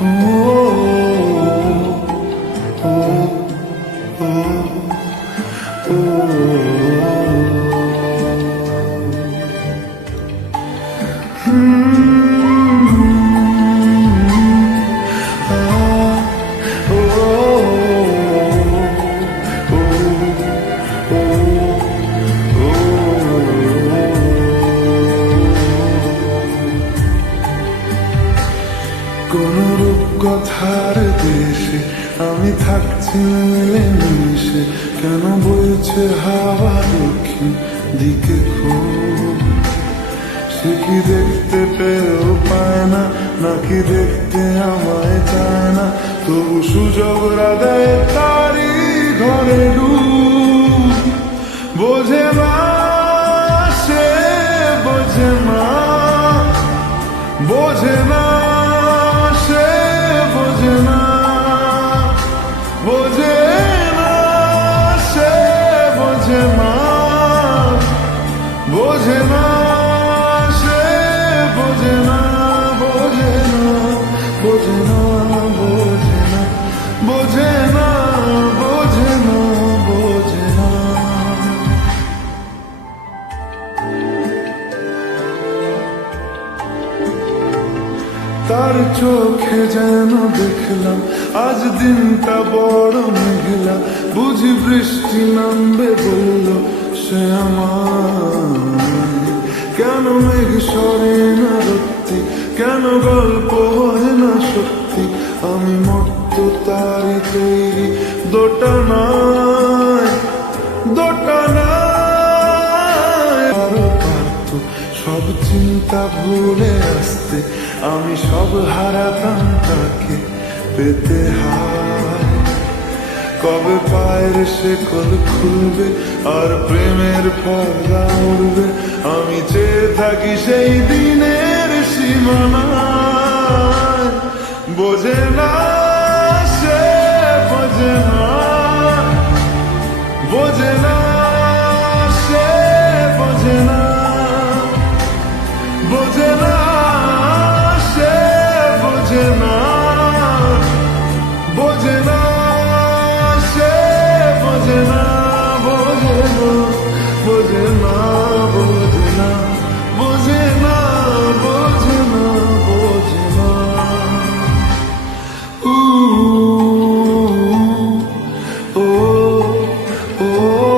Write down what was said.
কোন রূপকথার দেশে আমি থাকছি মিলেমিশে, কেন বইছে হাওয়া দক্ষিণ দিকে খুব? সে কি দেখতে পেয়েও পায় না, নাকি দেখতে আমায় চায় না? তবু সুযোগ রাগায় তারি ঘরে ডুব। বোঝে না সে, বোঝে না, বোঝে না সে, বোঝে না, বোঝে না সে, বোঝে না, বোঝে না সে, বোঝে না, বোঝে না, বোঝে না, বোঝে না, বোঝে না, বোঝে না, বোঝে না। তার চোখে যেন দেখলাম আজ দিনটা বড় মেঘলা, বুঝি বৃষ্টি নামবে বলল সে আমার। কেন মেঘ সরে না রত্তি, কেন গল্প হয় না সত্যি? আমি মত্ত তারি তৈরি দোটানায়, দোটানায়। আরো পারত সব চিন্তা ভুলে আসতে, আমি সব হারাতাম তাকে পেতে হায়। কবে পায়ের শেকল খুলবে আর প্রেমের পর্দা উড়বে, আমি চেয়ে থাকি সেই দিনের সীমানায়। বোঝে না সে, বোঝে না, বোঝে না সে, বোঝে না, বোঝে না সে, বোঝে না, বোঝে না সে, বোঝে না, বোঝে না, বোঝে না, বোঝে না, বোঝে না, বোঝে না, বোঝে না। ও ও ও ও